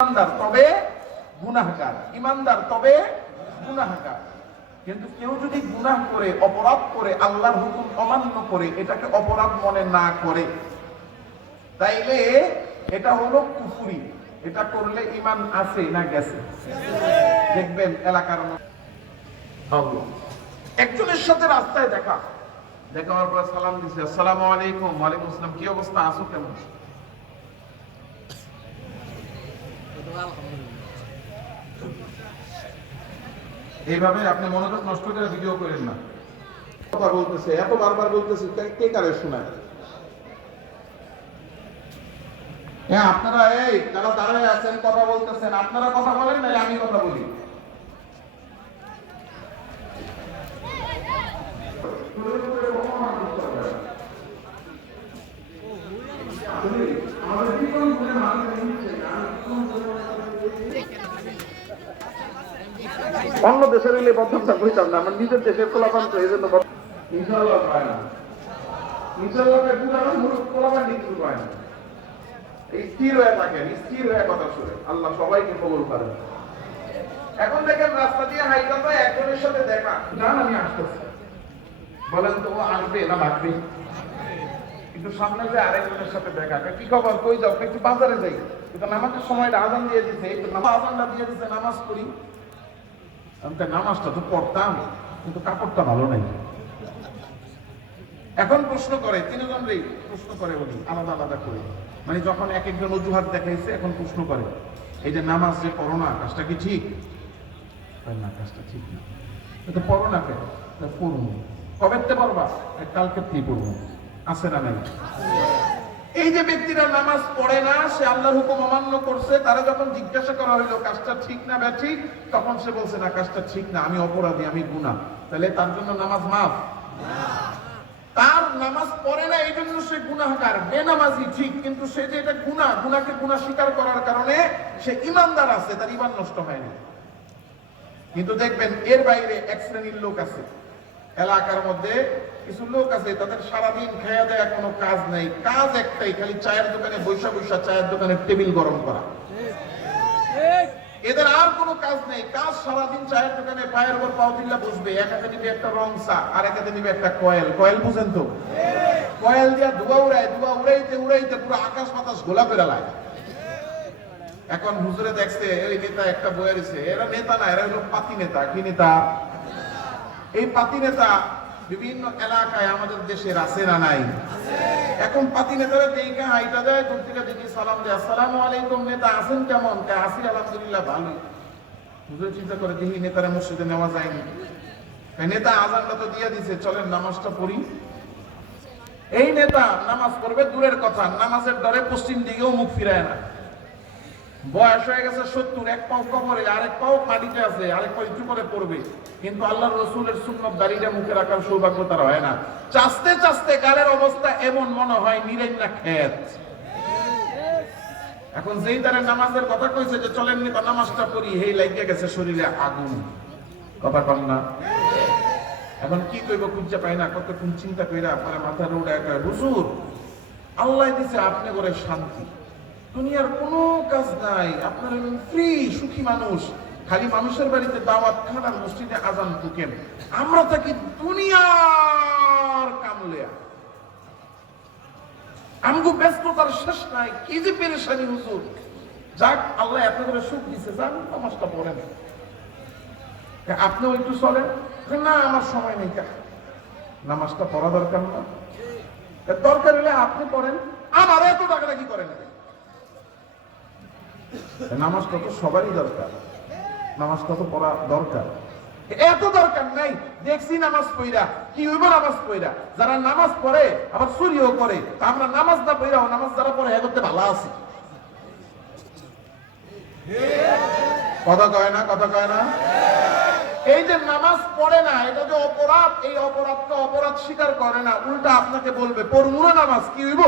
ইমানদার তবে গুনাহগার, ইমানদার তবে গুনাহগার। কিন্তু কেউ যদি গুনাহ করে, অপরাধ করে, আল্লাহর হুকুম অমান্য করে, এটাকে অপরাধ মনে না করে, তাইলে এটা হলো কুফরি। এটা করলে ঈমান আছে না গেছে? দেখবেন এলাকার একজনের সাথে রাস্তায় দেখা হওয়ার পর সালাম দিছে, আসসালামু আলাইকুম। ওয়ালাইকুম আসসালাম, কি অবস্থা, আছো কেমন? এইভাবে আপনি মনোযোগ নষ্ট করে ভিডিও করেন না। কথা বলতেছে, এত বারবার বলতেছে, কে কারে শোনায়? হ্যাঁ, আপনারা এই যারা দাঁড়ায় আছেন কথা বলতেছেন, আপনারা কথা বলেন না, আমি কথা বলি। অন্য দেশের হইলে বদনামটা কইতাম না, আমার নিজের দেশের পোলাপান তো এই জন্য ইনশাআল্লাহ পায় না। ইনশাআল্লাহ পুরানো মুরুখ পোলাপান কিছু পায় না। স্থির হয়ে থাকেন, স্থির হয়ে কথা শুনে, আল্লাহ সবাইকে কবুল করেন। এখন দেখেন রাস্তা দিয়ে হাইটা তো একজনের সাথে দেখা, জান আমি আসতেছি, বলেন তো ও আসবে না ভাগবে? কিন্তু সামনে যে আরেকজনের সাথে দেখা, কি খবর, কই যাও? একটু বাজারে যাই, কিন্তু নামাজের সময়টা আজান দিয়ে দিছে, আজানটা দিয়ে দিছে, নামাজ পড়ি। আমি নামাজটা তো পড়তাম, কিন্তু কাপড়টা ভালো নাই। এখন প্রশ্ন করে, তিনজনই প্রশ্ন করে, বলি আলাদা আলাদা করে, মানে যখন এক একজন অজুহাত দেখাইছে, এখন প্রশ্ন করে, এই যে নামাজ যে পড়ো না, কাজটা কি ঠিক? না, কাজটা ঠিক না। এটা পড়ো না কেন? পড়বো। কবেতে পড়বা? কালকে থেকে পড়বো। আছে না নাই? এই যে ব্যক্তিরা নামাজ পড়ে না, সে আল্লাহর হুকুম অমান্য করছে, তারা যখন জিজ্ঞাসা করা হইলো কাজটা ঠিক না ব্যাঠিক, তখন সে বলছে না, কাজটা ঠিক না, আমি অপরাধী, আমি গুনাহ। তাহলে তার জন্য নামাজ মাফ? তার নামাজ পড়ে না এই জন্য সে গুনাহগার, বেনামাজি ঠিক, কিন্তু সে যে এটা গুনাহকে গুনাহ স্বীকার করার কারণে সে ঈমানদার আছে, তার ঈমান নষ্ট হয়নি। কিন্তু দেখবেন এর বাইরে এক শ্রেণীর লোক আছে, এলাকার মধ্যে কিছু লোক আছে, তাদের সারাদিন খাওয়া দেয়া কোনো কাজ নেই, কাজ একটাই, খালি চায়ের দোকানে বৈশা চায়ের দোকানে টেবিল গরম করা। এদের আর কোনো কাজ নেই, কাজ সারাদিন চায়ের দোকানে পায়ের উপর পাও দিল্লা বসবে, এক হাতে নিবে একটা রং চা, আর এক হাতে নিবে একটা কয়েল বুঝেন তো? কয়েল দিয়া ধোয়া উড়াইতে পুরো আকাশ বাতাস গোলা ফেরালায়। এখন হুজুরে দেখছে ওই নেতা একটা বইয়া দিছে, এরা নেতা না, এরা হলো পাতি নেতা। কি নেতা? এই পাতি নেতা বিভিন্ন এলাকায় আমাদের দেশের আছে না নাই? এখন পাতি নেতারা দেখে হাইটা যায়, দূর থেকে দেখি সালাম দেয়, আসসালামু আলাইকুম, নেতা আছেন কেমন? আসি আলহামদুলিল্লাহ ভালো। হুজুর চিন্তা করে, দেখি নেতারা মসজিদে নেওয়া যায়নি, নেতা আজানটা তো দিয়ে দিছে, চলেন নামাজটা পড়ি। এই নেতা নামাজ পড়বে দূরের কথা, নামাজের ডরে পশ্চিম দিকেও মুখ ফিরায় না। বয়স হয়ে গেছে 70, এক পাও কবরে, আরেক পাও মাটিতে আছে, আরেক পাও একটু করে পড়বে, কিন্তু আল্লাহর রাসূলের সুন্নাত দাড়িটা মুখে রাখার সৌভাগ্য তার হয় না। চাস্তে চাস্তে গালের অবস্থা এমন মনে হয় নিরেন্না খেত। এখন যেই তারা নামাজের কথা কইছে যে চলেন নি নামাজটা পড়ি, হেই লাগিয়ে গেছে শরীরে আগুন। কথা কন না? এখন কি কইব খুঁজে পাই না, কতক্ষণ চিন্তা কইরা আপনার মাথার রোড একটা, হুজুর আল্লাহ দিছে আপনি করে শান্তি, দুনিয়ার কোনো কাজ নাই, আপনার ফ্রি সুখী মানুষ, খালি মানুষের বাড়িতে দাওয়াত খান আর মসজিদে আজান ঢুকেন, আমরা থাকি দুনিয়ার কামলিয়া, আমগো ব্যস্ততার শেষ নাই, কি যে পেরেশানি হুজুর। যাক, আল্লাহ এত করে সুখ দিছে, যান নামাজটা পড়েন, আপনিও একটু চলেন। না, আমার সময় নেই, নামাজটা পড়া দরকার না? দরকার হলে আপনি পড়েন, আমার এত টাকাটা কি করেন? নামাজটা তো সবারই দরকার, নামাজটা তো পড়া দরকার, এত দরকার নাই। দেখছি নামাজ পড়া, কি হইব নামাজ পড়া? যারা নামাজ পড়ে আবার চুরিও করে, আমরা নামাজ না পড়াও নামাজ যারা পড়ে এ করতে ভালো আছি। কথা কয় না? এই যে নামাজ পড়ে না, এটা যে অপরাধ, এই অপরাধটা অপরাধ স্বীকার করে না, উল্টা আপনাকে বলবে পড়মু না নামাজ, কি হইব?